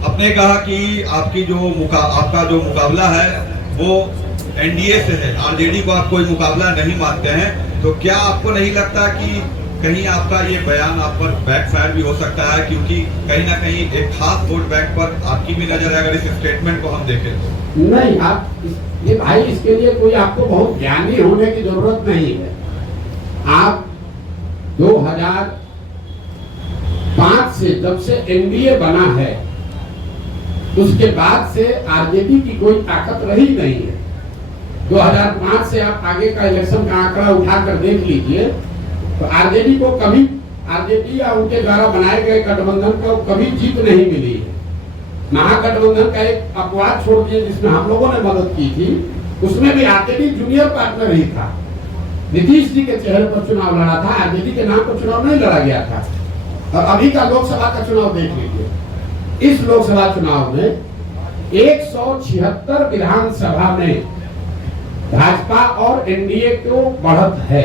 आपने कहा कि आपका जो मुकाबला है वो एनडीए से है, आरजेडी को आप कोई मुकाबला नहीं मानते हैं, तो क्या आपको नहीं लगता कि कहीं आपका ये बयान आप पर बैकफायर भी हो सकता है, क्योंकि कहीं ना कहीं एक खास वोट बैंक पर आपकी भी नजर है अगर इस स्टेटमेंट को हम देखें तो? नहीं, आप ये भाई, इसके लिए कोई आपको बहुत ज्ञानी होने की जरूरत नहीं है। आप 2005 से जब से एनडीए बना है उसके बाद से आरजेडी की कोई ताकत रही नहीं है। 2005 से आप आगे का इलेक्शन का आंकड़ा उठाकर देख लीजिए तो आरजेडी को कभी, आरजेडी या उनके द्वारा बनाए गए गठबंधन को कभी जीत नहीं मिली है। महागठबंधन का एक अपवाद छोड़ दिए जिसमें हम लोगों ने मदद की थी, उसमें भी आरजेडी जूनियर पार्टनर ही था। नीतीश जी के चेहरे पर चुनाव लड़ा था, आरजेडी के नाम पर चुनाव नहीं लड़ा गया था। और अभी का लोकसभा का चुनाव देख लीजिए, इस लोकसभा चुनाव में 176 विधानसभा में भाजपा और एनडीए को बढ़त है।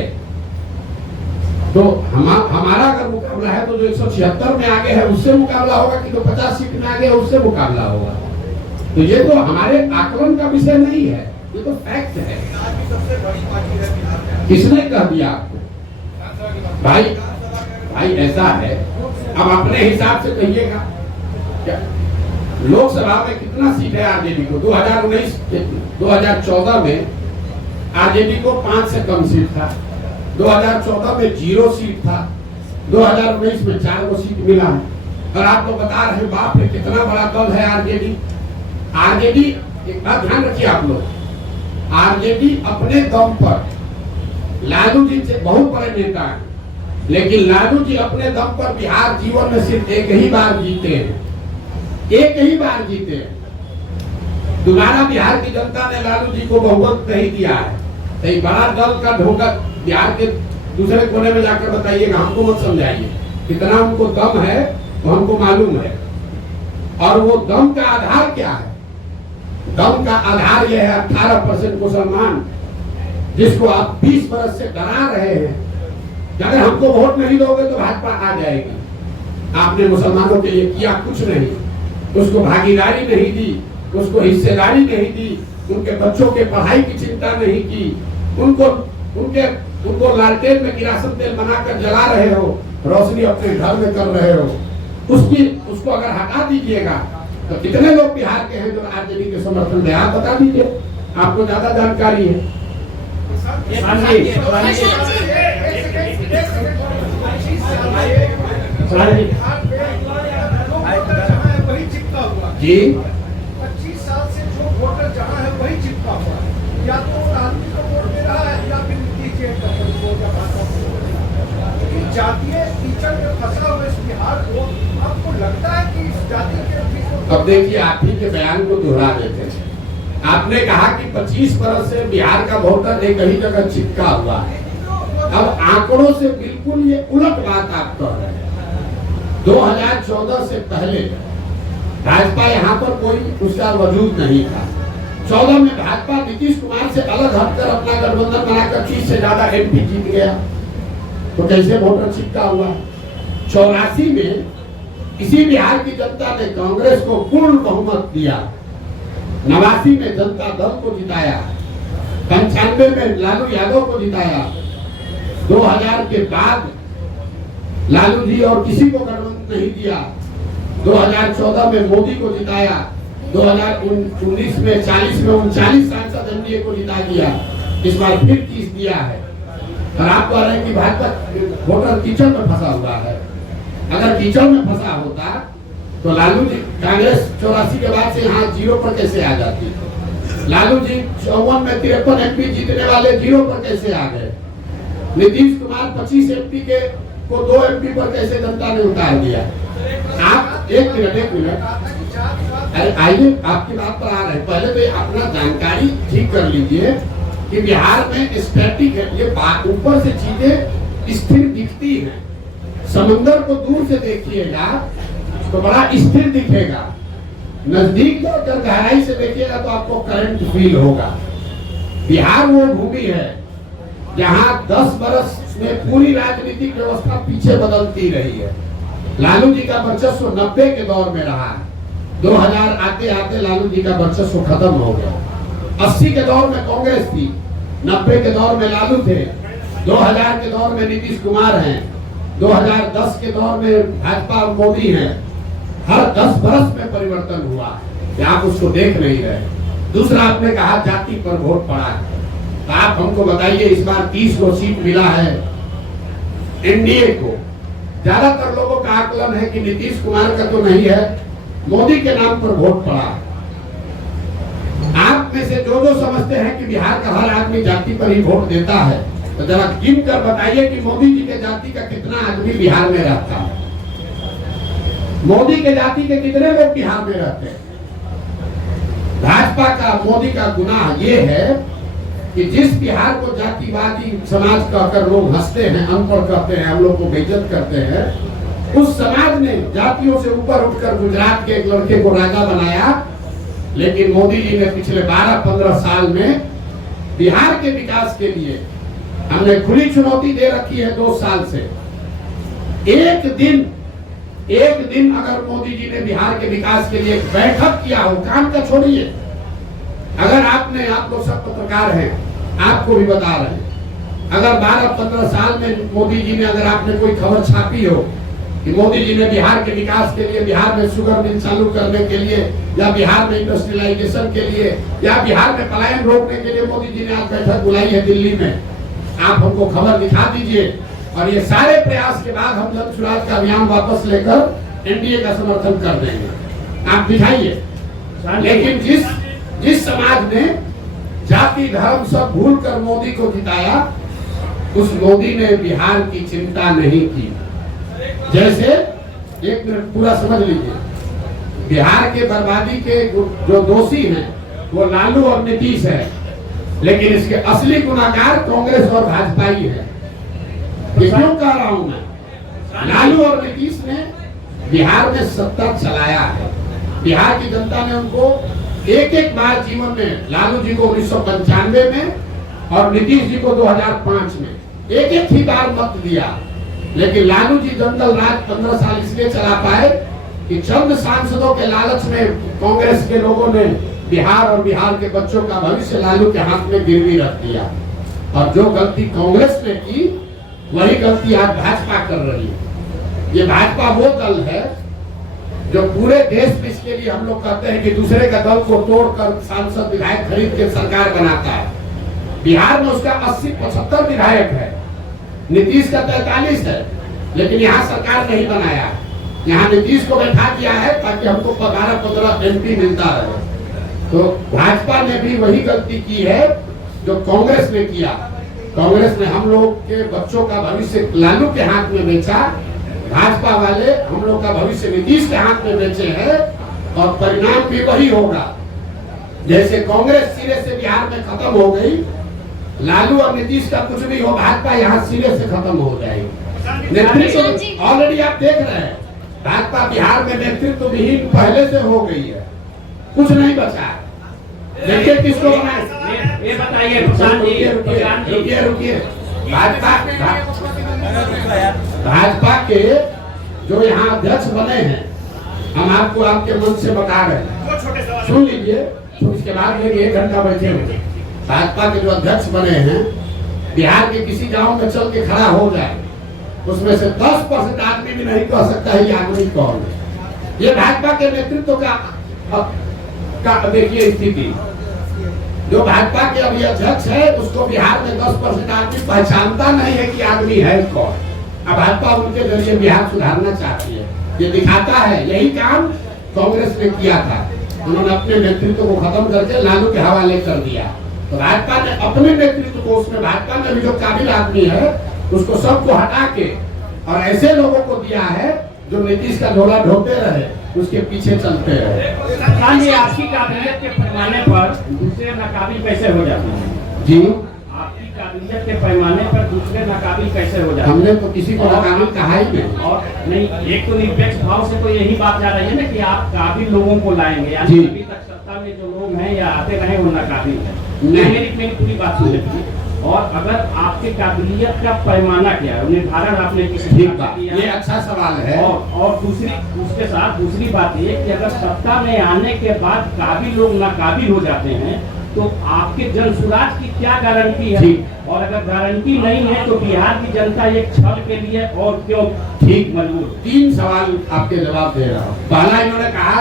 तो हमारा अगर मुकाबला है तो जो 176 में आगे है उससे मुकाबला होगा कि जो 50 सीट में आगे है उससे मुकाबला होगा। तो ये तो हमारे आकलन का विषय नहीं है, ये तो फैक्ट है। किसने कह दिया आपको? भाई ऐसा है, अब अपने हिसाब से कहिएगा। क्या लोकसभा में कितना सीट है आरजेडी को? 2014 में आरजेडी को 5 से कम सीट था, 2014 में 0 सीट था, 2019 में 4 सीट मिला है। और आप लोग बता रहे हैं बाप रे कितना बड़ा दल है आरजेडी। आरजेडी, एक बात ध्यान रखिए आप लोग, आरजेडी अपने दम पर, लालू जी से बहुत बड़े नेता हैं, लेकिन लालू जी अपने दम पर बिहार जीवन में सिर्फ एक ही बार जीते हैं, एक ही बार जीते हैं। दोबारा बिहार की जनता ने लालू जी को बहुमत नहीं दिया है। तो एक बड़ा दल का धोखा बिहार के दूसरे कोने में जाकर बताइएगा, हमको मत समझाइए। कितना उनको दम है वो हमको मालूम है। और वो दम का आधार क्या है? दम का आधार यह है 18% मुसलमान, जिसको आप 20 बरस से डरा रहे हैं कि अगर हमको वोट नहीं दोगे तो भाजपा आ जाएगी। आपने मुसलमानों के लिए किया कुछ नहीं, उसको भागीदारी नहीं दी, उसको हिस्सेदारी नहीं दी, उनके बच्चों के पढ़ाई की चिंता नहीं की, उनको लालटेन में किरासन तेल बनाकर जला रहे हो, रोशनी अपने घर में कर रहे हो। उसको अगर हटा दीजिएगा तो कितने लोग बिहार के हैं जो आरजेडी के समर्थन में? आप बता दीजिए, आपको ज्यादा जानकारी है। जी 25 साल से जो वोटर जहाँ है वही चिपका हुआ है, या तो आदमी को वोट दे रहा है या फिर नीतीश जी का जातीय कीचड़ में फंसा हुआ इस बिहार को। आपको लगता है कि इस जाति के? अब देखिए, आप ही के बयान को दोहरा देते हैं। आपने कहा कि 25 बरस से बिहार का वोटर एक ही जगह चिपका हुआ है। अब आंकड़ों से बिल्कुल ये उलट बात आप कह रहे हैं। 2014 से पहले भाजपा यहाँ पर कोई उसका वजूद नहीं था। 14 में भाजपा नीतीश कुमार से अलग हटकर अपना गठबंधन बनाकर 30 से ज्यादा एमपी जीत गया, तो कैसे वोटर चिपका हुआ? 84 में इसी बिहार की जनता ने कांग्रेस को पूर्ण बहुमत दिया, 89 में जनता दल को जिताया, 95 में लालू यादव को जिताया, 2000 के बाद लालू जी और किसी को गठबंधन नहीं दिया, 2014 में मोदी को जिताया, 2019 में 40 में 39 सांसद एनडीए को जिता दिया, इस बार फिर 30 दिया है। और आप कह रहे हैं कि भाजपा वोटर कीचड़ में फंसा हुआ है। अगर कीचड़ में फंसा होता तो लालू जी, कांग्रेस 84 के बाद से यहाँ 0 पर कैसे आ जाती? लालू जी 54 में 53 एमपी जीतने वाले 0 पर कैसे आ गए? नीतीश कुमार 25 एमपी को 2 एमपी पर कैसे जनता ने उतार दिया? आप एक मिनट, अरे आइए, आपकी बात पर आ रहे हैं। पहले तो अपना जानकारी ठीक कर लीजिए कि बिहार में स्टैटिक है, ये ऊपर से चीजें स्थिर दिखती हैं। समंदर को दूर से देखिएगा तो बड़ा स्थिर दिखेगा, नजदीक जाकर गहराई से देखिएगा तो आपको करंट फील होगा। बिहार वो भूमि है जहां 10 बरस में पूरी राजनीतिक व्यवस्था पीछे बदलती रही है। लालू जी का वर्चस्व 90 के दौर में रहा है, 2000 आते आते लालू जी का वर्चस्व खत्म हो गया। 80 के दौर में कांग्रेस थी, 90 के दौर में लालू थे, 2000 के दौर में नीतीश कुमार हैं, 2010 के दौर में भाजपा और मोदी हैं। हर 10 बरस में परिवर्तन हुआ है, आप उसको देख नहीं रहे। दूसरा, आपने कहा जाति पर वोट पड़ा है, तो आप हमको बताइए, इस बार 30 को सीट मिला है एनडीए को। ज्यादातर लोगों का आकलन है कि नीतीश कुमार का तो नहीं है, मोदी के नाम पर वोट पड़ा। आप में से जो समझते हैं कि बिहार का हर आदमी जाति पर ही वोट देता है, तो जरा गिन कर बताइए कि मोदी जी के जाति का कितना आदमी बिहार में रहता है। मोदी के जाति के कितने लोग बिहार में रहते हैं? भाजपा का, मोदी का गुनाह ये है कि जिस बिहार को जातिवादी समाज कहकर लोग हंसते हैं, अनपढ़ कहते हैं, हम लोग को बेइज्जत करते हैं, उस समाज ने जातियों से ऊपर उठकर गुजरात के एक लड़के को राजा बनाया। लेकिन मोदी जी ने पिछले 12-15 साल में बिहार के विकास के लिए हमने खुली चुनौती दे रखी है 2 साल से। एक दिन अगर मोदी जी ने बिहार के विकास के लिए एक बैठक किया हो, काम का छोड़िए, अगर आप लोग सब पत्रकार हैं, आपको भी बता रहे हैं, अगर 12-15 साल में मोदी जी ने, अगर आपने कोई खबर छापी हो कि मोदी जी ने बिहार के विकास के लिए, बिहार में शुगर मिल चालू करने के लिए, या बिहार में इंडस्ट्रियलाइजेशन के लिए, या बिहार में पलायन रोकने के लिए मोदी जी ने आज बैठक बुलाई है दिल्ली में, आप हमको खबर दिखा दीजिए। और ये सारे प्रयास के बाद हम जन स्वराज का अभियान वापस लेकर एनडीए का समर्थन कर देंगे, आप दिखाइए। लेकिन जिस समाज ने जाति धर्म सब भूल कर मोदी को जिताया, उस मोदी ने बिहार की चिंता नहीं की। जैसे, एक मिनट पूरा समझ लीजिए, बिहार के बर्बादी के जो दोषी हैं वो लालू और नीतीश है, लेकिन इसके असली गुनाहगार कांग्रेस और भाजपा ही है। ये क्यों कह रहा हूं मैं? लालू और नीतीश ने बिहार में सत्ता चलाया है। बिहार की जनता ने उनको एक बार जीवन में, लालू जी को 1995 में और नीतीश जी को 2005 में एक ही बार मत दिया। लेकिन लालू जी जंगल राज 15 साल इसलिए चला पाए कि चंद सांसदों के लालच में कांग्रेस के लोगों ने बिहार और बिहार के बच्चों का भविष्य लालू के हाथ में गिरवी रख दिया। और जो गलती कांग्रेस ने की, वही गलती आज भाजपा कर रही है। ये भाजपा वो दल है जो पूरे देश में, इसके लिए हम लोग कहते हैं कि दूसरे का दल को तोड़कर सांसद विधायक खरीद के सरकार बनाता है। बिहार में उसका 80-75 विधायक है, नीतीश का 43 है, लेकिन यहाँ सरकार नहीं बनाया। यहाँ नीतीश को बैठा दिया है ताकि हमको 12-15 एमपी मिलता रहे। तो भाजपा ने भी वही गलती की है जो कांग्रेस ने किया। कांग्रेस ने हम लोग के बच्चों का भविष्य लालू के हाथ में बेचा, भाजपा वाले हम लोग का भविष्य नीतीश के हाथ में बेचे हैं, और परिणाम भी वही होगा। जैसे कांग्रेस सिरे से बिहार में खत्म हो गई, लालू और नीतीश का कुछ भी हो, भाजपा यहाँ सिरे से खत्म हो जाएगी। नेतृत्व ऑलरेडी आप देख रहे हैं, भाजपा बिहार में नेतृत्व विहीन पहले से हो गई है, कुछ नहीं बचा। देखिए किसको बनाए, ये बताइए। रुकिए। भाजपा के जो यहाँ अध्यक्ष बने हैं, हम आपको आपके मन से बता रहे हैं, सुन लीजिए, तो इसके बाद में 1 घंटा बैठे हुए। भाजपा के जो अध्यक्ष बने हैं, बिहार के किसी गांव में चल के खड़ा हो जाए, उसमें से 10% आदमी भी नहीं कह सकता है ये आदमी कौन है। ये भाजपा के नेतृत्व का देखिए स्थिति। जो भाजपा के अभी अध्यक्ष है, उसको बिहार में 10% आदमी पहचानता नहीं है कि आदमी है कौन। अब भाजपा उनके जरिए बिहार सुधारना चाहती है, ये दिखाता है। यही काम कांग्रेस ने किया था, उन्होंने अपने नेतृत्व को खत्म करके लालू के हवाले कर दिया। तो भाजपा ने अपने नेतृत्व को, उसमें भाजपा में भी जो काबिल आदमी है उसको सबको हटा के और ऐसे लोगों को दिया है जो नीतीश का झोला ढोते रहे, उसके पीछे चलते रहे। आपकी काबिलियत के पैमाने पर दूसरे नाकाबिल कैसे हो जाते हैं? जी, आपकी काबिलियत के पैमाने पर दूसरे नाकाबिल कैसे हो जाते हैं? हमने तो किसी को नाकाबिल कहा ही नहीं। और नहीं, एक तो निरपेक्ष भाव से तो यही बात जा रही है ना कि आप काबिल लोगों को लाएंगे, यानी अभी तक सत्ता में जो लोग हैं या आते रहे वो नाकाबिल है। मेरी पूरी बात सुन लीजिए। और अगर आपके काबिलियत का पैमाना क्या है, निर्धारण आपने किस ठीक हिसाब बात, से किया ये है? अच्छा सवाल है। और उसके साथ दूसरी बात ये कि अगर सत्ता में आने के बाद काबिल लोग नाकाबिल हो जाते हैं तो आपके जन सुराज की क्या गारंटी है? ठीक। और अगर गारंटी नहीं है तो बिहार की जनता एक छल के लिए और क्यों ठीक मजबूर? 3 सवाल आपके जवाब दे रहा हूँ। पहला इन्होंने कहा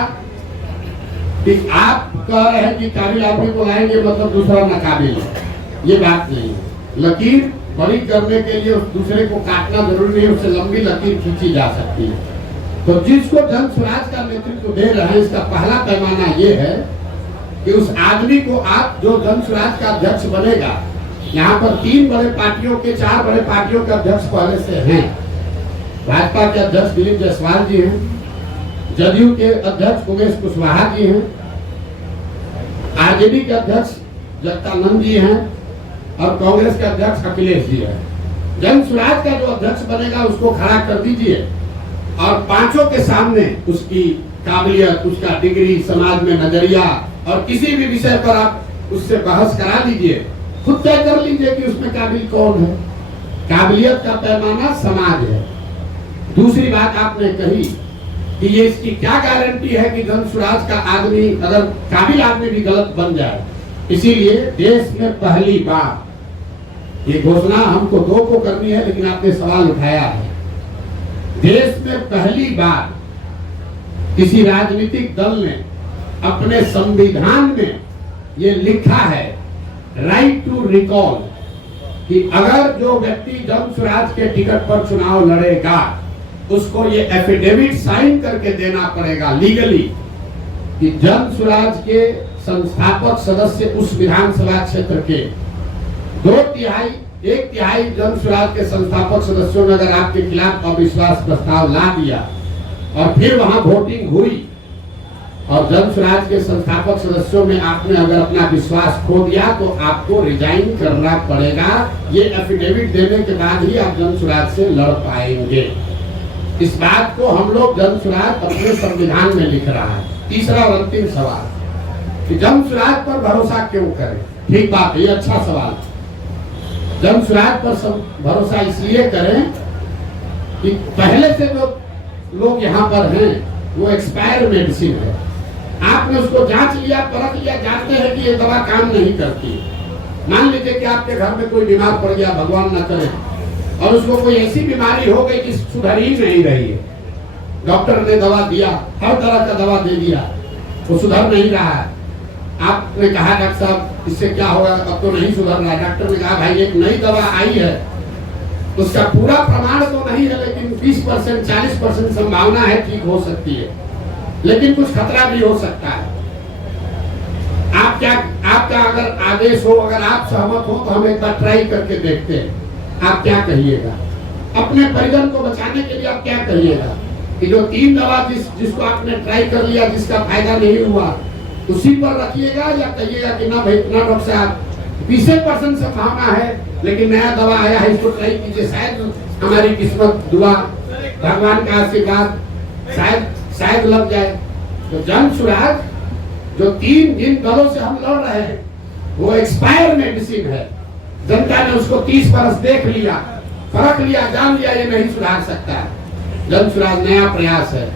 कि आप कह रहे हैं कि काबिल आदमी को लाएंगे मतलब दूसरा नाकाबिल है, ये बात नहीं है। लकीर बड़ी करने के लिए उस दूसरे को काटना जरूरी नहीं, उससे लंबी लकीर खींची जा सकती है। तो जिसको जन स्वराज का नेतृत्व दे रहे हैं, इसका पहला पैमाना ये है कि उस आदमी को आप जो जन स्वराज का अध्यक्ष बनेगा, यहाँ पर 3 बड़े पार्टियों के 4 बड़े पार्टियों के अध्यक्ष पहले से हैं। भाजपा के अध्यक्ष दिलीप जायसवाल जी हैं, जदयू के अध्यक्ष उमेश कुशवाहा जी हैं, आरजेडी के अध्यक्ष जगदानंद जी हैं और कांग्रेस के अध्यक्ष अखिलेश जी हैं। जन स्वराज का जो अध्यक्ष बनेगा उसको खड़ा कर दीजिए और पांचों के सामने उसकी काबिलियत, उसका डिग्री, समाज में नजरिया और किसी भी विषय पर आप उससे बहस करा लीजिए, खुद तय कर लीजिए कि उसमें काबिल कौन है। काबिलियत का पैमाना समाज है। दूसरी बात आपने कही कि ये इसकी क्या गारंटी है कि जन स्वराज का आदमी, अगर काबिल आदमी भी गलत बन जाए। इसीलिए देश में पहली बार, ये घोषणा हमको 2 को करनी है लेकिन आपने सवाल उठाया है, देश में पहली बार किसी राजनीतिक दल ने अपने संविधान में ये लिखा है, राइट टू रिकॉल, कि अगर जो व्यक्ति जन स्वराज के टिकट पर चुनाव लड़ेगा उसको ये एफिडेविट साइन करके देना पड़ेगा लीगली कि जन स्वराज के संस्थापक सदस्य उस विधानसभा क्षेत्र के 1/3 जन स्वराज के संस्थापक सदस्यों ने अगर आपके खिलाफ अविश्वास प्रस्ताव ला दिया और फिर वहां वोटिंग हुई और जन स्वराज के संस्थापक सदस्यों में आपने अगर अपना विश्वास खो दिया तो आपको रिजाइन करना पड़ेगा। ये एफिडेविट देने के बाद ही आप जन स्वराज से लड़ पाएंगे। इस बात को हम लोग जन स्वराज अपने संविधान में लिख रहा है। तीसरा और अंतिम सवाल कि जन स्वराज पर भरोसा क्यों करें? ठीक बात है, ये अच्छा सवाल। जन स्वराज पर भरोसा इसलिए करें कि पहले से जो लोग यहाँ पर हैं वो एक्सपायर मेडिसिन है। आपने उसको जांच लिया, परख लिया, जानते हैं कि ये दवा काम नहीं करती। मान लीजिए कि आपके घर में कोई बीमार पड़ गया, भगवान न करे, और उसको कोई ऐसी बीमारी हो गई कि सुधर ही नहीं रही है। डॉक्टर ने दवा दिया, हर तरह का दवा दे दिया, वो सुधर नहीं रहा है। आपने कहा डॉक्टर साहब इससे क्या होगा, अब तो नहीं सुधर रहा है। डॉक्टर ने कहा भाई एक नई दवा आई है, उसका पूरा प्रमाण तो नहीं है लेकिन 20% 40% संभावना है ठीक हो सकती है, लेकिन कुछ खतरा भी हो सकता है। आपका अगर आदेश हो, अगर आप सहमत हो तो हम एक बार ट्राई करके देखते हैं, आप क्या कहिएगा? अपने परिजन को बचाने के लिए आप क्या कहिएगा कि जो 3 दवा जिसको आपने ट्राई कर लिया, जिसका फायदा नहीं हुआ, उसी पर रखिएगा या कहिएगा कि ना भाई इतना डॉक्टर साहब 20% संभावना है लेकिन नया दवा आया है, इसको ट्राई कीजिए, शायद हमारी किस्मत, दुआ, भगवान का आशीर्वाद शायद लग जाए। तो जन स्वराज जो जिन दलों से हम लड़ रहे हैं वो एक्सपायर मेडिसिन है। जनता ने उसको 30 बरस देख लिया, परख लिया, जान लिया, ये नहीं सुधार सकता है। जन स्वराज नया प्रयास है,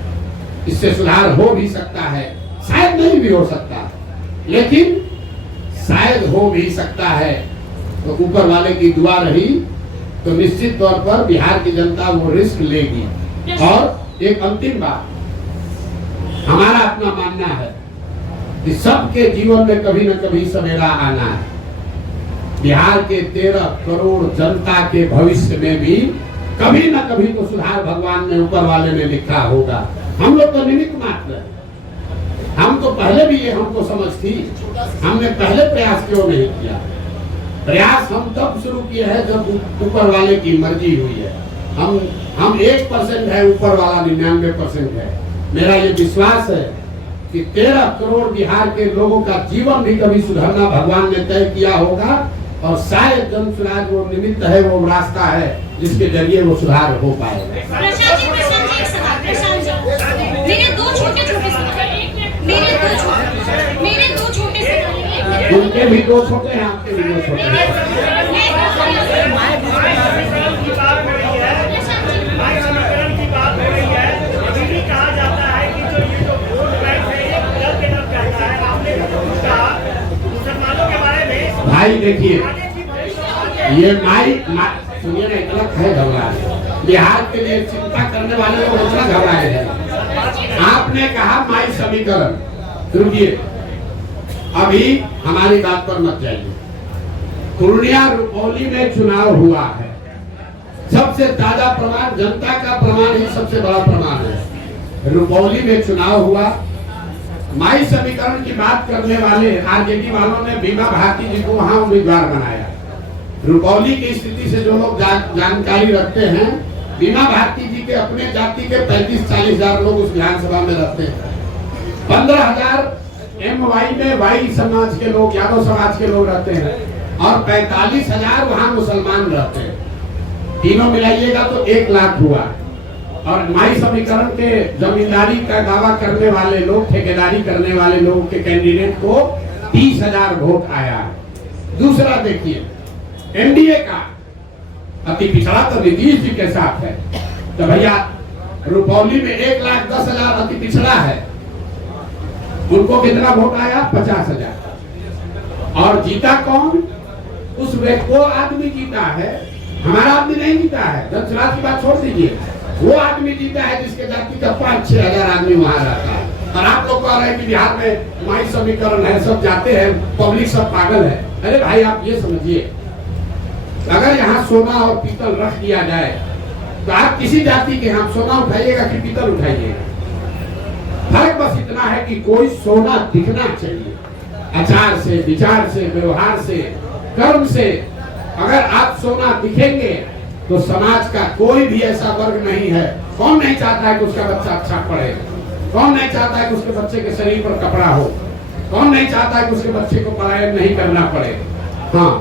इससे सुधार हो भी सकता है, शायद नहीं भी हो सकता, लेकिन शायद हो भी सकता है। तो ऊपर वाले की दुआ रही तो निश्चित तौर पर बिहार की जनता वो रिस्क लेगी। और एक अंतिम बात, हमारा अपना मानना है कि सबके जीवन में कभी न कभी सवेरा आना है। बिहार के 13 करोड़ जनता के भविष्य में भी कभी न कभी तो सुधार भगवान ने, ऊपर वाले ने लिखा होगा। हम लोग तो निमित्त मात्र हैं। हम तो पहले भी ये हमको समझ थी, हमने पहले प्रयास क्यों नहीं किया? प्रयास हम तब शुरू किए हैं जब ऊपर वाले की मर्जी हुई है। हम 1% है, ऊपर वाला 99% है। मेरा ये विश्वास है कि 13 करोड़ बिहार के लोगों का जीवन भी कभी सुधरना भगवान ने तय किया होगा और शायद जन स्वराज वो निमित्त है, वो रास्ता है जिसके जरिए वो सुधार हो पाएगा। उनके भी 2 छोटे हैं, आपके भी 2 छोटे हैं। भाई देखिए, ये सुनिए ना, इतना है घबरा बिहार के लिए चिंता करने वाले लोग उतना घबराए हैं। आपने कहा माई समीकरण, रुकिए, अभी हमारी बात पर मत जाइए। पूर्णिया रुपौली में चुनाव हुआ है, सबसे ताजा प्रमाण, जनता का प्रमाण ही सबसे बड़ा प्रमाण है। रुपौली में चुनाव हुआ, माई समीकरण की बात करने वाले आरजेडी वालों ने बीमा भारती जी को वहां उम्मीदवार बनाया। रुपौली की स्थिति से जो लोग जानकारी रखते हैं, बीमा भारती जी के अपने जाति के 35-40 हजार लोग उस विधानसभा में रहते हैं। 15,000 MY में वाई समाज के लोग, यादव समाज के लोग रहते हैं, और 45,000 वहां मुसलमान रहते हैं। तीनों मिलाइएगा तो 1 लाख हुआ। और माई समीकरण के जमींदारी का दावा करने वाले लोग, ठेकेदारी करने वाले लोगों के कैंडिडेट को 30,000 वोट आया। दूसरा देखिए, एनडीए का अति पिछड़ा तो नीतीश जी के साथ है, तो भैया रुपौली में 1,10,000 अति पिछड़ा है, उनको कितना वोट आया? 50,000। और जीता कौन? उस वो आदमी जीता है, हमारा आदमी नहीं जीता है। जनसुराज की बात छोड़ दीजिए, वो आदमी जीता है जिसके जाति का 5-6 हजार आदमी वहां रहता है। और आप लोग कह रहे हैं कि बिहार में माई समीकरण है, सब जाते हैं, पब्लिक सब पागल है। अरे भाई आप ये समझिए, अगर यहाँ सोना और पीतल रख दिया जाए तो आप किसी जाति के हम सोना उठाइएगा कि पीतल उठाइएगा? फर्क बस इतना है कि कोई सोना दिखना चाहिए, आचार से, विचार से, व्यवहार से, कर्म से। अगर आप सोना दिखेंगे तो समाज का कोई भी ऐसा वर्ग नहीं है, कौन नहीं चाहता है कि उसका बच्चा अच्छा पढ़े, कौन नहीं चाहता है कि उसके बच्चे के शरीर पर कपड़ा हो, कौन नहीं चाहता है कि उसके बच्चे को पढ़ाई नहीं करना पड़े। हाँ,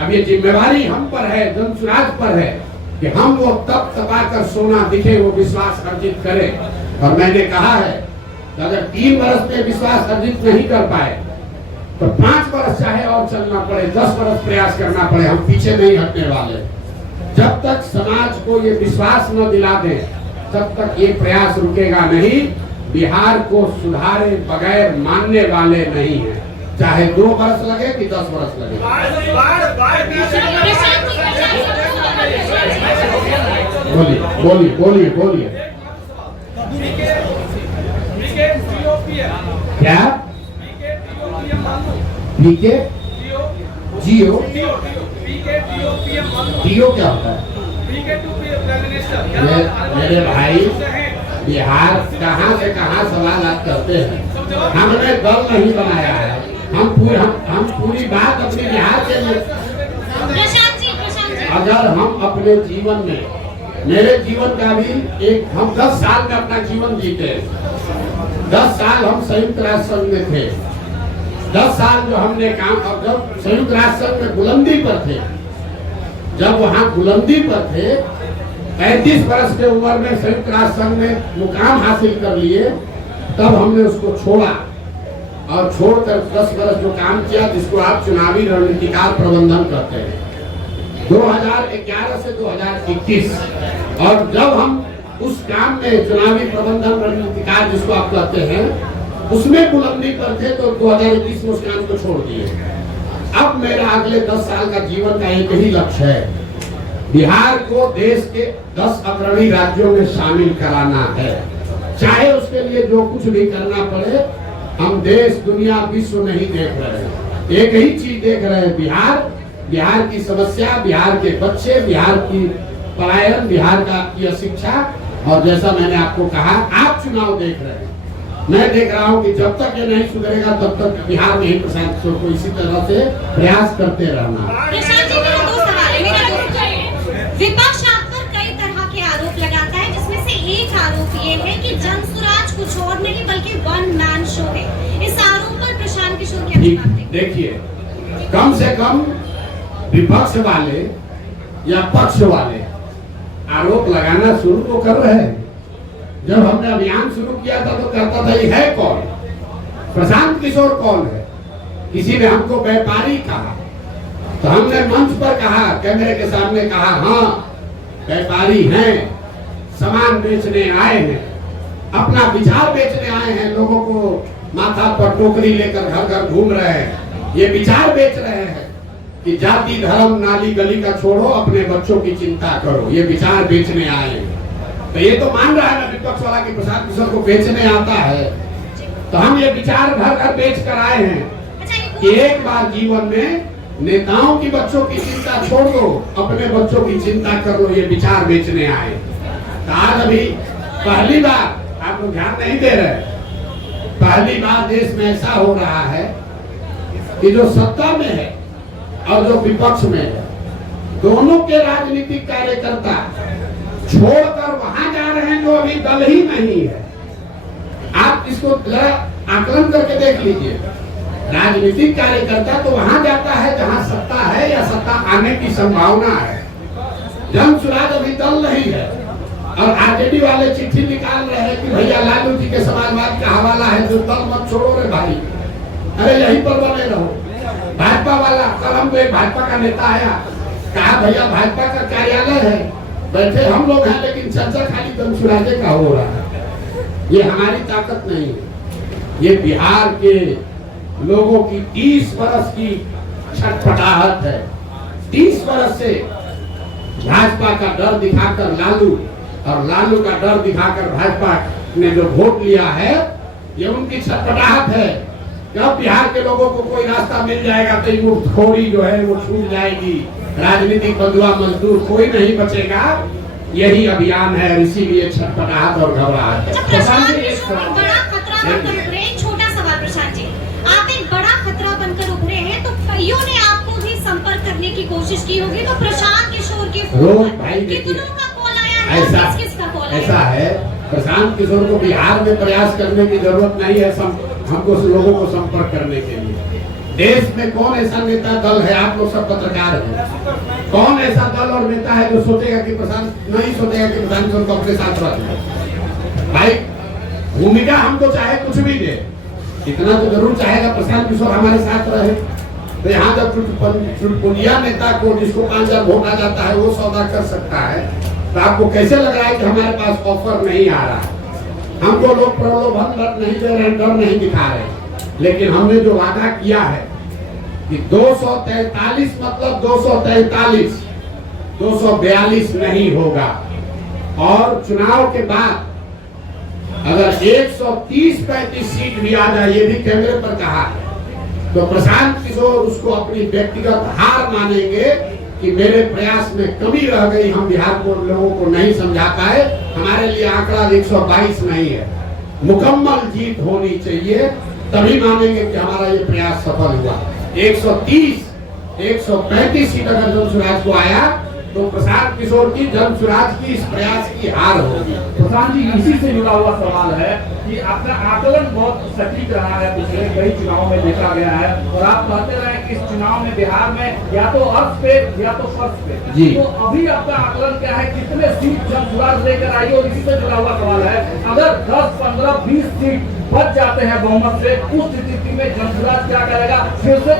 अब ये जिम्मेवारी हम पर है, जनसुराज पर है कि हम वो तप तपा कर सोना दिखे, वो विश्वास अर्जित करें। और मैंने कहा है कि अगर 3 वर्ष में विश्वास अर्जित नहीं कर पाए तो 5 वर्ष चाहे और चलना पड़े, 10 वर्ष प्रयास करना पड़े, हम पीछे नहीं हटने वाले। जब तक समाज को ये विश्वास न दिला दे तब तक ये प्रयास रुकेगा नहीं। बिहार को सुधारे बगैर मानने वाले नहीं है, चाहे 2 वर्ष लगे कि 10 वर्ष लगे। बोलिए क्या? पीके जियो टीओ क्या होता है? मेरे भाई, बिहार कहाँ से कहाँ सवाल आप करते हैं। हमने दल नहीं बनाया है, हम पूरी बात अपने बिहार के लिए। अगर हम अपने जीवन में, मेरे जीवन का भी एक, हम 10 साल में अपना जीवन जीते। 10 साल हम संयुक्त राष्ट्र संघ में थे, 10 साल जो हमने काम, और जब संयुक्त राष्ट्र संघ में बुलंदी पर थे, जब वहाँ बुलंदी पर थे, 35 वर्ष के उम्र में संयुक्त राष्ट्र संघ में मुकाम हासिल कर लिए, तब हमने उसको छोड़ा और छोड़कर 10 वर्ष जो काम किया, जिसको आप चुनावी रणनीतिकार प्रबंधन करते हैं, 2011 से 2021। और जब हम उस काम में चुनावी प्रबंधन रणनीतिकार जिसको आप कहते हैं, उसमें बुलंदी पर थे, तो 2021 में उस काम को छोड़ दिए। अब मेरा अगले 10 साल का जीवन का एक ही लक्ष्य है, बिहार को देश के 10 अग्रणी राज्यों में शामिल कराना है। चाहे उसके लिए जो कुछ भी करना पड़े। हम देश, दुनिया, विश्व नहीं देख रहे हैं, एक ही चीज देख रहे हैं, बिहार की समस्या, बिहार के बच्चे, बिहार की पलायन, बिहार की अशिक्षा। और जैसा मैंने आपको कहा, आप चुनाव देख रहे हैं, मैं देख रहा हूं कि जब तक ये नहीं सुधरेगा तब तक बिहार में ही प्रशांत किशोर को इसी तरह से प्रयास करते रहना। विपक्ष आप पर कई तरह के आरोप लगाता है, जिसमें से एक आरोप ये है कि जनसुराज कुछ और नहीं बल्कि वन मैन शो है। इस आरोप पर प्रशांत किशोर क्या जवाब देंगे? देखिए, कम से कम विपक्ष वाले या पक्ष वाले आरोप लगाना शुरू तो कर रहे हैं। जब हमने अभियान शुरू किया था तो कहता था ये है कौन, प्रशांत किशोर कौन है। किसी ने हमको व्यापारी कहा, तो हमने मंच पर कहा, कैमरे के सामने कहा, हाँ व्यापारी हैं, सामान बेचने आए हैं, अपना विचार बेचने आए हैं, लोगों को माथा पर टोकरी लेकर घर घर घूम रहे हैं, ये विचार बेच रहे हैं। कि जाति धर्म नाली गली का छोड़ो, अपने बच्चों की चिंता करो, ये विचार बेचने आए हैं। तो ये तो मान रहा है ना विपक्ष वाला कि प्रशांत किशोर को बेचने आता है, तो हम ये विचार घर घर बेच कर आए हैं कि एक बार जीवन में नेताओं की बच्चों की चिंता छोड़ दो, अपने बच्चों की चिंता कर लो, ये विचार बेचने आए। तो आज अभी पहली बार, आप लोग ध्यान नहीं दे रहे, पहली बार देश में ऐसा हो रहा है कि जो सत्ता में है और जो विपक्ष में है, दोनों के राजनीतिक कार्यकर्ता छोड़कर वहां जा रहे हैं जो अभी दल ही नहीं है। आप इसको जरा आकलन करके देख लीजिए। राजनीतिक कार्यकर्ता तो वहां जाता है जहां सत्ता है या सत्ता आने की संभावना है। जन सुराज अभी दल नहीं है और आरजेडी वाले चिट्ठी निकाल रहे हैं कि भैया लालू जी के समाजवाद का हवाला है, जो दल मत छोड़ो रे भाई, अरे यहीं पर बने रहो। भाजपा वाला, कल हमको एक भाजपा का नेता आया, कहा भैया भाजपा का कार्यालय है, बैठे हम लोग हैं, लेकिन चर्चा खाली जन सुराजे का हो रहा है। ये हमारी ताकत नहीं है, ये बिहार के लोगों की 30 बरस की छटपटाहट है। 30 बरस से भाजपा का डर दिखाकर लालू और लालू का डर दिखाकर भाजपा ने जो वोट लिया है, ये उनकी छटपटाहट है। जब बिहार के लोगों को कोई रास्ता मिल जाएगा तो मुफ्तखोरी जो है वो छूट जाएगी, राजनीतिक बंधुआ मजदूर कोई नहीं बचेगा। यही अभियान है, इसीलिए छटपटाहट और घबराहट। प्रशांत जी, एक बड़ा खतरा बनकर उभरे, एक छोटा सवाल प्रशांत जी, आप एक बड़ा खतरा बनकर उभरे हैं, तो कईयों ने आपको भी संपर्क करने की कोशिश की होगी, तो प्रशांत किशोर के रोज भाई कितनों का कॉल आया है, किस-किसका कॉल आया? ऐसा है, प्रशांत किशोर को बिहार में प्रयास करने की जरूरत नहीं है हमको लोगों को संपर्क करने के लिए। देश में कौन ऐसा नेता दल है, आप लोग सब पत्रकार हैं, कौन ऐसा दल और नेता है जो सोचेगा कि प्रशांत, नहीं सोचेगा कि प्रशांत किशोर को अपने साथ रखें? भाई भूमिका हमको चाहे कुछ भी दे, इतना तो जरूर चाहेगा प्रशांत किशोर हमारे साथ रहे। तो यहाँ जब चुटपुलिया नेता को, जिसको 5000 वोट आ जाता है, वो सौदा कर सकता है, तो आपको कैसे लग रहा है कि हमारे पास ऑफर नहीं आ रहा है? हमको लोग प्रलोभन नहीं दे रहे, डर नहीं दिखा रहे, लेकिन हमने जो वादा किया है कि 243 मतलब 243, 242 नहीं होगा। और चुनाव के बाद अगर 130-35 सीट भी आ जाए, ये भी कैमरे पर कहा है, तो प्रशांत किशोर उसको अपनी व्यक्तिगत हार मानेंगे कि मेरे प्रयास में कमी रह गई, हम बिहार को लोगों को नहीं समझा पाए। हमारे लिए आंकड़ा 122 नहीं है, मुकम्मल जीत होनी चाहिए, तभी मानेंगे कि हमारा ये प्रयास सफल हुआ। 130, 135 सीट अगर जन सुराज को आया तो प्रशांत किशोर की, जन सुराज की इस प्रयास की हार होगी। प्रशांत जी, इसी से जुड़ा हुआ सवाल है कि आपका आकलन बहुत सटीक रहा है, पिछले कई चुनाव में देखा गया है, और आप कहते रहे कि इस चुनाव में बिहार में या तो अर्थ पे या तो फर्श पे जी। तो अभी आपका आकलन क्या है, कितने सीट जन सुराज लेकर आई? और इसी से जुड़ा हुआ सवाल है, अगर 10, 15, 20 सीट बच जाते हैं बहुमत से, उस स्थिति में जन सुराज क्या करेगा? फिर से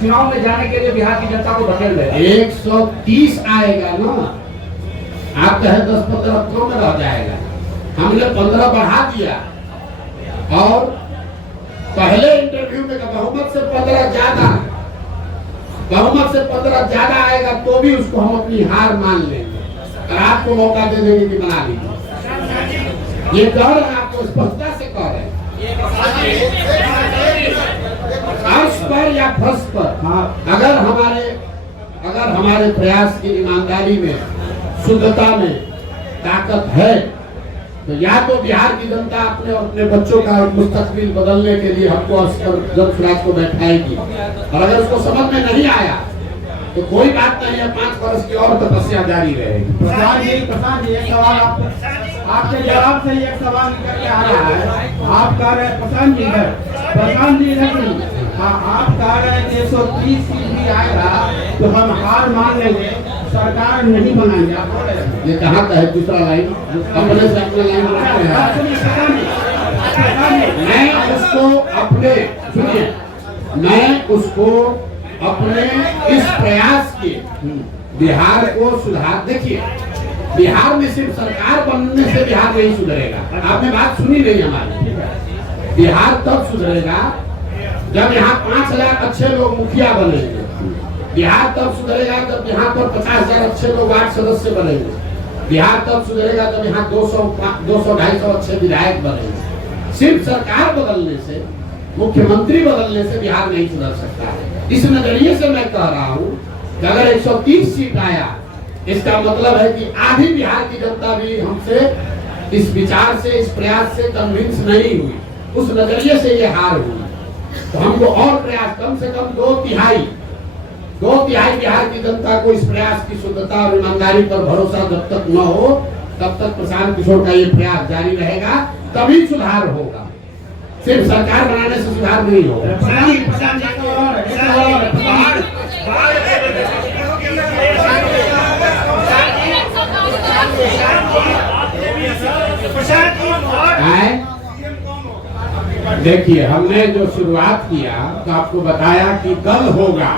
चुनाव में जाने के लिए बिहार की जनता को धकेल देगा? 130 आएगा ना, आप कहे 10-15 कम में रह जाएगा। हमने 15 बढ़ा दिया, और पहले इंटरव्यू में बहुमत से 15 ज्यादा, बहुमत से 15 ज्यादा आएगा तो भी उसको हम अपनी हार मान लेंगे और आपको मौका दे देंगे कि बना लीजिए। ये कह रहे हैं, आपको स्पष्टता से कह रहे हैं, फर्श पर या फर्श पर अगर हमारे प्रयास की ईमानदारी में, शुद्धता में ताकत है, तो या तो बिहार की जनता अपने बच्चों का मुस्तकबिल बदलने के लिए हमको जन सुराज को बैठाएगी, और अगर उसको समझ में नहीं आया तो कोई बात नहीं है, 5 वर्ष की और तपस्या जारी रहेगी। प्रशांत जी, एक सवाल आपके जवाब से एक सवाल निकल के आ रहा है। आप कह रहे हैं प्रशांत जी नहीं, हाँ, आप कह रहे हैं 130 सीट भी आएगा तो हम हार मान लेंगे, सरकार नहीं बनाएंगे। आप बोल रहे हैं, ये कहाँ का है दूसरा लाइन? अपने से अपना लाइन बनाते हैं। मैं उसको अपने इस प्रयास के बिहार को सुधार, देखिए बिहार में सिर्फ सरकार बनने से बिहार नहीं सुधरेगा। आपने बात सुनी नहीं हमारी। बिहार तब सुधरेगा जब यहाँ 5000 अच्छे लोग मुखिया बनेंगे, बिहार तब सुधरेगा जब यहाँ पर 50,000 अच्छे लोग वार्ड सदस्य बनेंगे। बिहार तब सुधरेगा जब यहाँ 200-250 अच्छे विधायक बनेंगे। सिर्फ सरकार बदलने से, मुख्यमंत्री बदलने से बिहार नहीं सुधर सकता है। इस नजरिए से मैं कह रहा हूँ कि अगर 130 सीट आया, इसका मतलब है कि आधी बिहार की जनता भी हमसे इस विचार से, इस प्रयास से कन्विंस नहीं हुई। उस नजरिए से ये हार हुई। तो हमको और प्रयास, कम से कम 2/3 बिहार की जनता को इस प्रयास की शुद्धता और ईमानदारी पर भरोसा जब तक न हो, तब तक प्रशांत किशोर का ये प्रयास जारी रहेगा, तभी सुधार होगा। सिर्फ सरकार बनाने से सुधार नहीं होगा। देखिए, हमने जो शुरुआत किया तो आपको बताया कि दल होगा,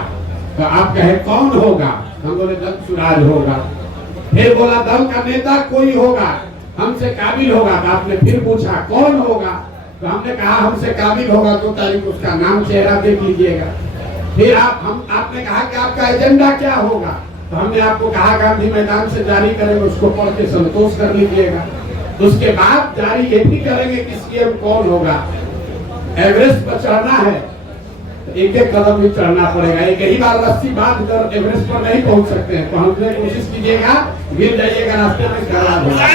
तो आप कहे कौन होगा? हम बोले दल सुराज होगा। फिर बोला दल का नेता कोई होगा, हमसे काबिल होगा। तो आपने फिर पूछा कौन होगा? तो हमने कहा हमसे काबिल होगा 2 तारीख, उसका नाम चेहरा देख लीजिएगा। फिर आपने कहा कि आपका एजेंडा क्या होगा? तो हमने आपको कहा गांधी मैदान से जारी करेंगे, उसको पढ़ के संतोष कर लीजिएगा। उसके बाद जारी ये भी करेंगे कि सीएम कौन होगा। एवरेस्ट पर चढ़ना है तो एक कदम भी चढ़ना पड़ेगा। एक ही बार रस्सी बांध कर एवरेस्ट पर नहीं पहुंच सकते हैं। पहुंचने की कोशिश कीजिएगा, गिर जाइएगा, रास्ते में खराब होगा।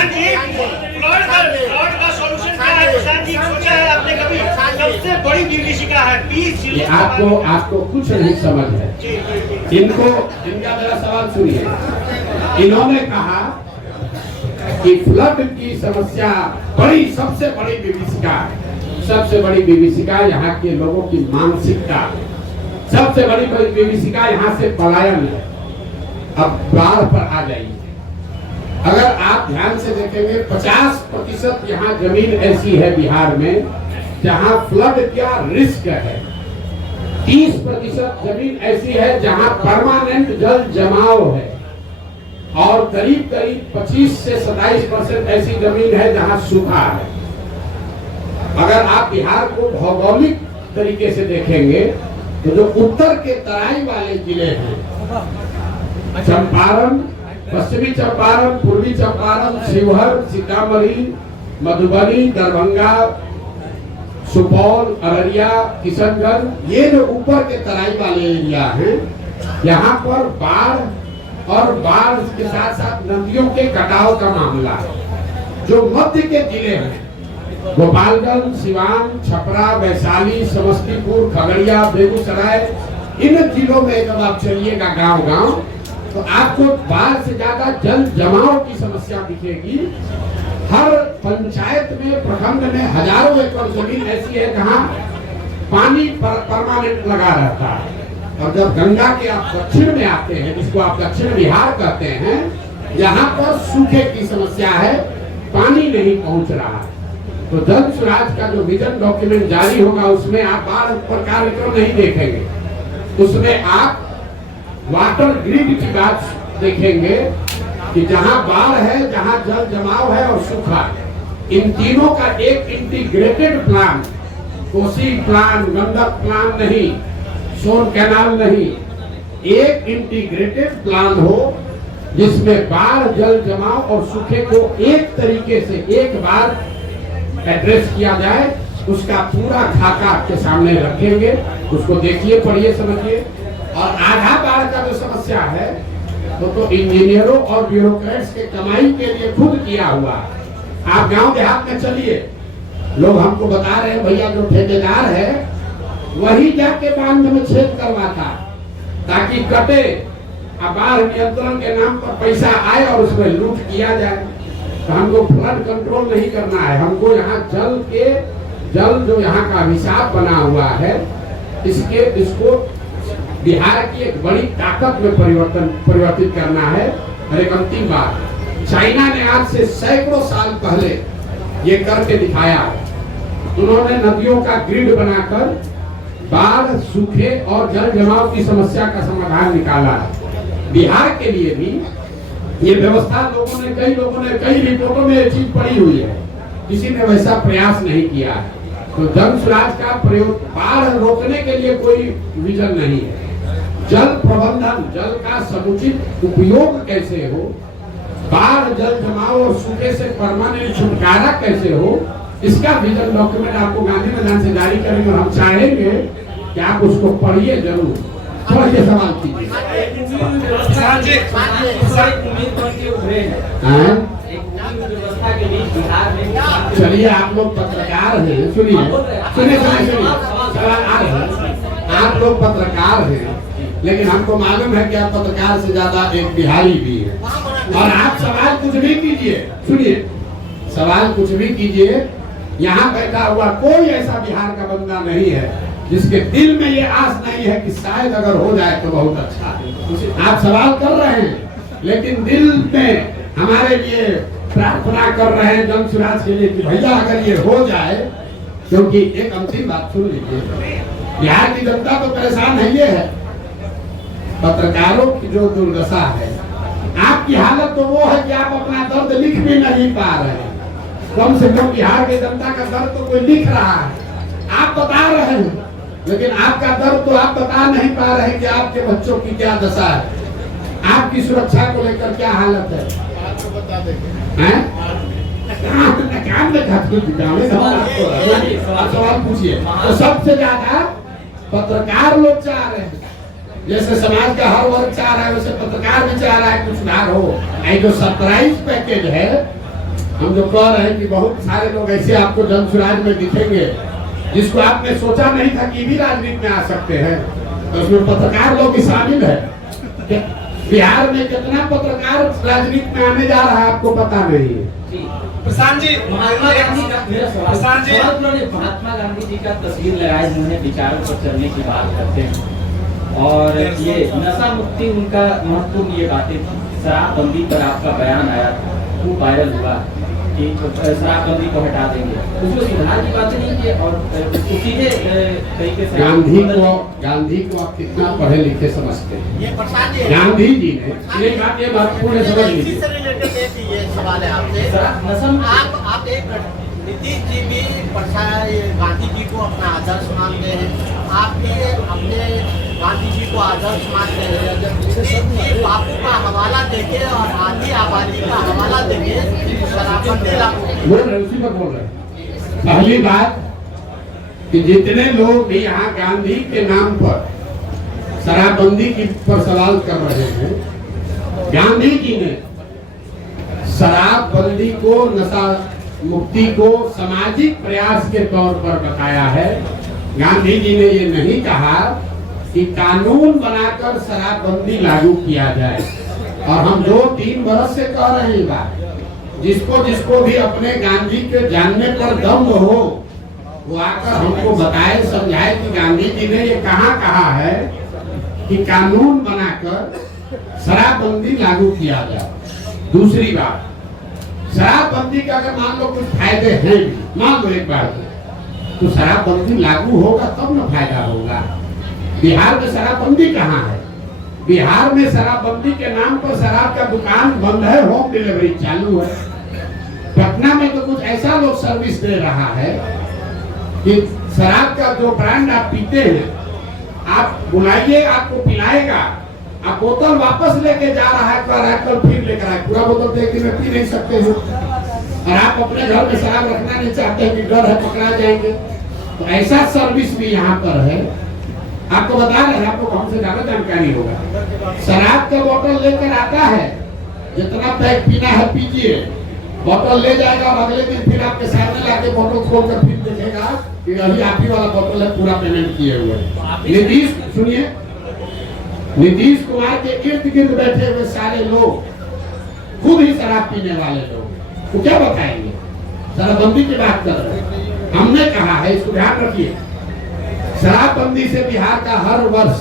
सबसे बड़ी विभीषिका है 20 जिले। आपको कुछ नहीं समझ है। इनका मेरा सवाल सुनिए। इन्होंने कहा कि फ्लड की समस्या सबसे बड़ी विभीषिका है। सबसे बड़ी विभीषिका यहाँ के लोगों की मानसिकता, सबसे बड़ी विभीषिका यहाँ से पलायन है। अब बाढ़ पर आ जाइए। अगर आप ध्यान से देखेंगे 50% यहाँ जमीन ऐसी है बिहार में जहाँ फ्लड का रिस्क है। 30% जमीन ऐसी है जहाँ परमानेंट जल जमाव है, और करीब 25 से 27% ऐसी जमीन है जहाँ सूखा है। अगर आप बिहार को भौगोलिक तरीके से देखेंगे तो जो उत्तर के तराई वाले जिले हैं, चंपारण, पश्चिमी चंपारण, पूर्वी चंपारण, शिवहर, सीतामढ़ी, मधुबनी, दरभंगा, सुपौल, अररिया, किशनगंज, ये जो ऊपर के तराई वाले एरिया हैं, यहाँ पर बाढ़ के साथ साथ नदियों के कटाव का मामला है। जो मध्य के जिले हैं, गोपालगंज, सिवान, छपरा, वैशाली, समस्तीपुर, खगड़िया, बेगूसराय, इन जिलों में जब आप चलिएगा गांव-गांव, तो आपको बाढ़ से ज्यादा जल जमाव की समस्या दिखेगी। हर पंचायत में, प्रखंड में हजारों एकड़ जमीन ऐसी है जहां पानी परमानेंट लगा रहता है। और जब गंगा के आप दक्षिण में आते हैं, जिसको आप दक्षिण बिहार कहते हैं, यहाँ पर सूखे की समस्या है, पानी नहीं पहुंच रहा है। तो जल सुराज का जो विजन डॉक्यूमेंट जारी होगा, उसमें आप बाढ़ पर कार्यक्रम नहीं देखेंगे। उसमें आप वाटर ग्रिड की बात देखेंगे कि जहां बाढ़ है, जहां जल जमाव है और सूखा, इन तीनों का एक integrated plan, Kosi plan, Gandak plan नहीं, सोन कैनाल नहीं, एक इंटीग्रेटेड प्लान हो जिसमें बाढ़, जल जमाव और सूखे को एक तरीके से एक बार एड्रेस किया जाए। उसका पूरा खाका आपके सामने रखेंगे, उसको देखिए, पढ़िए, समझिए। और आधा बाढ़ का जो समस्या है तो इंजीनियरों और ब्यूरोक्रेट्स के कमाई के लिए खुद किया हुआ है। आप गांव देहात में चलिए, लोग हमको बता रहे हैं भैया जो ठेकेदार है वही जाके बांध में छेद करवाता ताकि कटे, बाढ़ नियंत्रण के नाम पर पैसा आए और उसमें लूट किया जाए। तो हमको फ्लड कंट्रोल नहीं करना है, हमको यहाँ जल जो यहाँ का अभिशाप बना हुआ है, इसको बिहार की एक बड़ी ताकत में परिवर्तित करना है। और एक अंतिम बात, चाइना ने आज से सैकड़ों साल पहले ये करके दिखाया है। उन्होंने नदियों का ग्रिड बनाकर बाढ़, सूखे और जल जमाव की समस्या का समाधान निकाला है। बिहार के लिए भी ये व्यवस्था कई लोगों ने कई रिपोर्टों में ये चीज पड़ी हुई है, किसी ने वैसा प्रयास नहीं किया है। तो जन सुराज का प्रयोग बाढ़ रोकने के लिए कोई विजन नहीं है। जल प्रबंधन, जल का समुचित उपयोग कैसे हो, बाढ़ जल जमाव और सूखे से परमानेंट छुटकारा कैसे हो, इसका विजन डॉक्यूमेंट आपको गांधी मैदान से जारी करेंगे। और हम चाहेंगे कि आप उसको पढ़िए जरूर। पढ़िए, सवाल कीजिए। चलिए, आप लोग पत्रकार हैं, सुनिए सुनिए सुनिए, सवाल आ रहे हैं। आप लोग पत्रकार हैं, लेकिन हमको मालूम है कि आप पत्रकार से ज्यादा एक बिहारी भी है। और आप सवाल कुछ भी कीजिए, सुनिए, सवाल कुछ भी कीजिए। यहाँ बैठा हुआ कोई ऐसा बिहार का बंदा नहीं है जिसके दिल में ये आस नहीं है कि शायद अगर हो जाए तो बहुत अच्छा है। आप सवाल कर रहे हैं, लेकिन दिल में हमारे लिए प्रार्थना कर रहे हैं जन सुराज के लिए कि भैया अगर ये हो जाए। क्योंकि एक अंतिम बात सुन लीजिए, बिहार की जनता तो परेशान है, ये है पत्रकारों की जो दुर्दशा है। आपकी हालत तो वो है कि आप अपना दर्द लिख भी नहीं पा रहे हैं। कम से कम बिहार की जनता का दर्द तो कोई लिख रहा है, आप बता रहे हैं, लेकिन आपका दर्द तो आप बता नहीं पा रहे कि आपके बच्चों की क्या दशा है, आपकी सुरक्षा को लेकर क्या हालत है। सवाल पूछिए। तो सबसे ज्यादा पत्रकार लोग चाह रहे हैं, जैसे समाज का हर वर्ग चाह रहा है, वैसे पत्रकार भी चाह रहा है कुछ सुधार हो। जो सरप्राइज पैकेज है, हम जो कह रहे हैं कि बहुत सारे लोग ऐसे आपको जन सुराज में दिखेंगे जिसको आपने सोचा नहीं था कि भी राजनीति में आ सकते हैं, तो उसमें पत्रकार लोग भी शामिल है। बिहार में कितना पत्रकार राजनीति में आने जा रहा है आपको पता नहीं है। प्रशांत जी, महात्मा गांधी का मेरा सवाल, प्रशांत जी, महात्मा गांधी जी का तस्वीर लगाए उन्होंने विचारों पर चलने की बात करते हैं और ये नशा मुक्ति उनका महत्वपूर्ण ये बातें थी। शराबबंदी पर आपका बयान आया था, खूब वायरल हुआ कि शराबबंदी को हटा देंगे, उसमें सुधार की बातें नहीं की और सीधे तरीके से गांधी को आप कितना पढ़े लिखे समझते हैं? ये प्रशांत जी, गांधी जी ने ये बात ये महत्वपूर्ण समझ इसी लीजिए। से रिलेटेड ये सवाल है आपसे। आप एक नीतीश जी भी गांधी जी को अपना आदर्श मानते हैं, आप भी अपने गांधी जी को आदर्श मानते हैं। बापू का हवाला देके और आधी आबादी का हवाला देके शराबबंदी लागू बोल रहे, उसी पर बोल रहे। पहली बात कि जितने लोग भी यहाँ गांधी के नाम पर शराबबंदी की पर सवाल कर रहे हैं, गांधी जी ने शराबबंदी को, नशा मुक्ति को सामाजिक प्रयास के तौर पर बताया है। गांधी जी ने ये नहीं कहा कि कानून बनाकर शराबबंदी लागू किया जाए। और हम 2-3 बरस से कह रहे हैं बात, जिसको भी अपने गांधी के जानने पर दम हो वो आकर हमको बताए, समझाए कि गांधी जी ने ये कहा है कि कानून बनाकर शराबबंदी लागू किया जाए। दूसरी बात, शराबबंदी का अगर मान लो कुछ फायदे हैं भी, मान लो एक बार तो शराबबंदी लागू होगा तब ना फायदा होगा। बिहार में शराबबंदी कहाँ है? बिहार में शराबबंदी के नाम पर शराब का दुकान बंद है, होम डिलीवरी चालू है। पटना में तो कुछ ऐसा लोग सर्विस दे रहा है कि शराब का जो ब्रांड आप पीते हैं, आप बुलाइए, आपको पिलाएगा, आप बोतल वापस लेके जा रहा है, कल फिर लेकर आए, पूरा बोतल देख के पी नहीं सकते हो। और आप अपने घर में शराब रखना नहीं चाहते कि डर है पकड़ा जाएंगे, तो ऐसा सर्विस भी यहाँ पर है। आपको बता रहे हैं, आपको हमसे ज्यादा जानकारी होगा। शराब का बोतल लेकर आता है, जितना पैक पीना है पीजिए, बोतल ले जाएगा और अगले दिन फिर आपके सामने लाके बोतल खोलकर फिर देखेगा कि अभी आप ही वाला बोतल है, पूरा पेमेंट किए हुए। नीतीश, सुनिए, नीतीश कुमार के इर्द गिर्द बैठे हुए सारे लोग खुद ही शराब पीने वाले लोग, तो क्या बताएंगे? शराबबंदी की बात कर रहे हैं, हमने कहा है, इसको ध्यान रखिए, शराबबंदी से बिहार का हर वर्ष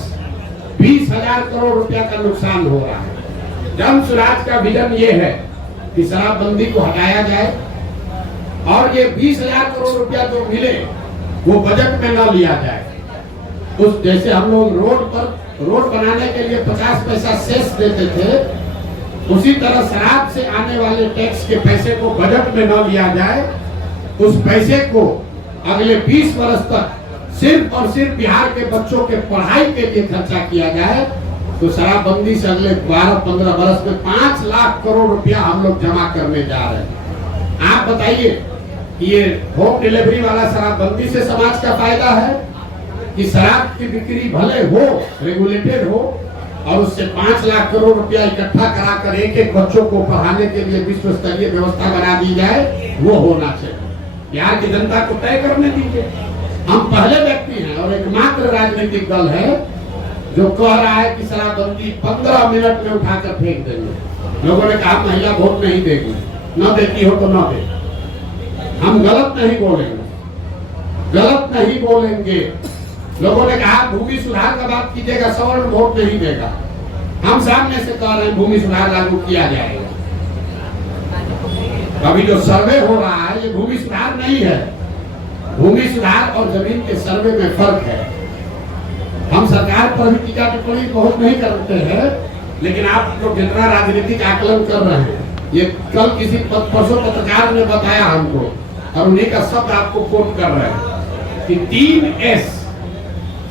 20,000 करोड़ रुपया का नुकसान हो रहा है। जन सुराज का विजन ये है कि शराबबंदी को हटाया जाए और ये 20,000 करोड़ रुपया जो मिले वो बजट में न लिया जाए। उस जैसे हम लोग रोड बनाने के लिए 50 पैसा सेस देते थे, उसी तरह शराब से आने वाले टैक्स के पैसे को बजट में न लिया जाए। उस पैसे को अगले 20 वर्ष तक सिर्फ और सिर्फ बिहार के बच्चों के पढ़ाई के लिए खर्चा किया जाए तो शराबबंदी से अगले 12-15 वर्ष में 5 लाख करोड़ रुपया हम लोग जमा करने जा रहे हैं। आप बताइए ये होम डिलीवरी वाला शराबबंदी से समाज का फायदा है कि शराब की बिक्री भले हो, रेगुलेटेड हो, और उससे 5 लाख करोड़ रुपया इकट्ठा कराकर एक बच्चों को पढ़ाने के लिए विश्व स्तरीय व्यवस्था बना दी जाए, वो होना चाहिए। बिहार की जनता को तय करने दीजिए। हम पहले व्यक्ति हैं और एकमात्र राजनीतिक दल है जो कह रहा है कि शराबबंदी 15 मिनट में उठाकर फेंक देंगे। लोगों ने कहा महिला वोट नहीं देगी, न देती हो तो न दे। हम गलत नहीं बोलेंगे, गलत नहीं बोलेंगे। लोगों ने कहा भूमि सुधार का बात कीजिएगा, सवर्ण वोट नहीं देगा। हम सामने से कह रहे हैं भूमि सुधार लागू किया जाएगा। अभी जो सर्वे हो रहा है ये भूमि सुधार नहीं है। भूमि सुधार और जमीन के सर्वे में फर्क है। हम सरकार पर भी टीका टिप्पणी बहुत नहीं करते हैं, लेकिन आप लोग जितना राजनीतिक आकलन कर रहे हैं, ये कल किसी परसों पत्रकार ने बताया हमको, और उन्हीं का शब्द आपको कोट कर रहे हैं कि 3S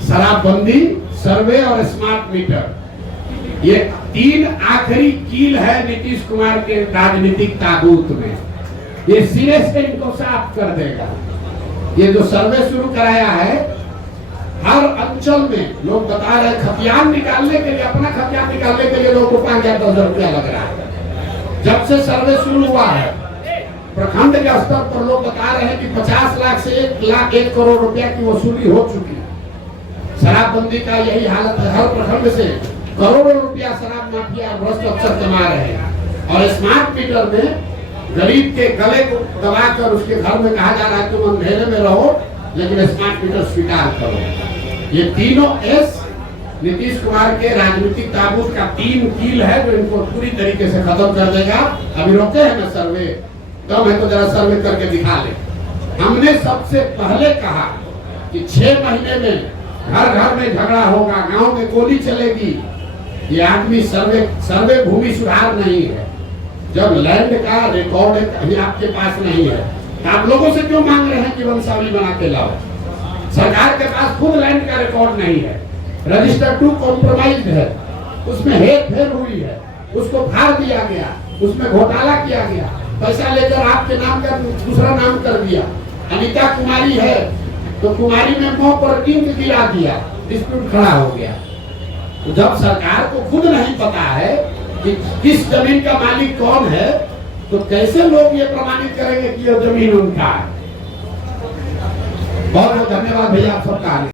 शराबबंदी, सर्वे और स्मार्ट मीटर, ये 3 आखिरी कील है नीतीश कुमार के राजनीतिक ताबूत में। ये सिरे से इनको साफ कर देगा। ये जो सर्वे शुरू कराया है, हर अंचल में लोग बता रहे हैं खतियान निकालने के लिए, अपना खतियान निकालने के लिए लोगों को 5,000-10,000 रुपया लग रहा है। जब से सर्वे शुरू हुआ है, प्रखंड के स्तर पर लोग बता रहे हैं कि 50 लाख से 1 करोड़ रुपया की वसूली हो चुकी है। शराबबंदी का यही हालत है। हर प्रखंड से करोड़ों रुपया शराब माफिया और भ्रष्ट अफसर कमा रहे हैं। और स्मार्ट मीटर में गरीब के गले को दबाकर उसके घर में कहा जा रहा है तुम अंधेरे में रहो, लेकिन स्मार्ट मीटर स्वीकार करो। ये तीनों एस नीतीश कुमार के राजनीतिक ताबूत का 3 कील है जो इनको पूरी तरीके से खत्म कर देगा। अभी रोके हैं ना सर्वे, कम है तो जरा सर्वे करके दिखा ले। हमने सबसे पहले कहा कि 6 महीने में घर घर में झगड़ा होगा, गांव में गोली चलेगी। ये आदमी सर्वे भूमि सुधार नहीं है। जब लैंड का रिकॉर्ड कहीं आपके पास नहीं है तो आप लोगों से क्यों मांग रहे हैं कि वंशावली बना के लाओ? सरकार के पास खुद लैंड का रिकॉर्ड नहीं है। रजिस्टर 2 कॉम्प्रोमाइज्ड है, उसमें हेर फेर हुई है, उसको फाड़ दिया गया, उसमें घोटाला किया गया, पैसा लेकर आपके नाम का दूसरा नाम कर दिया। अनिता कुमारी है तो कुमारी में मुंह पर इंक गिरा दिया, डिस्प्यूट खड़ा हो गया। तो जब सरकार को खुद नहीं पता है कि किस जमीन का मालिक कौन है, तो कैसे लोग ये प्रमाणित करेंगे कि यह जमीन उनका है? बहुत बहुत धन्यवाद भैया आप सबका।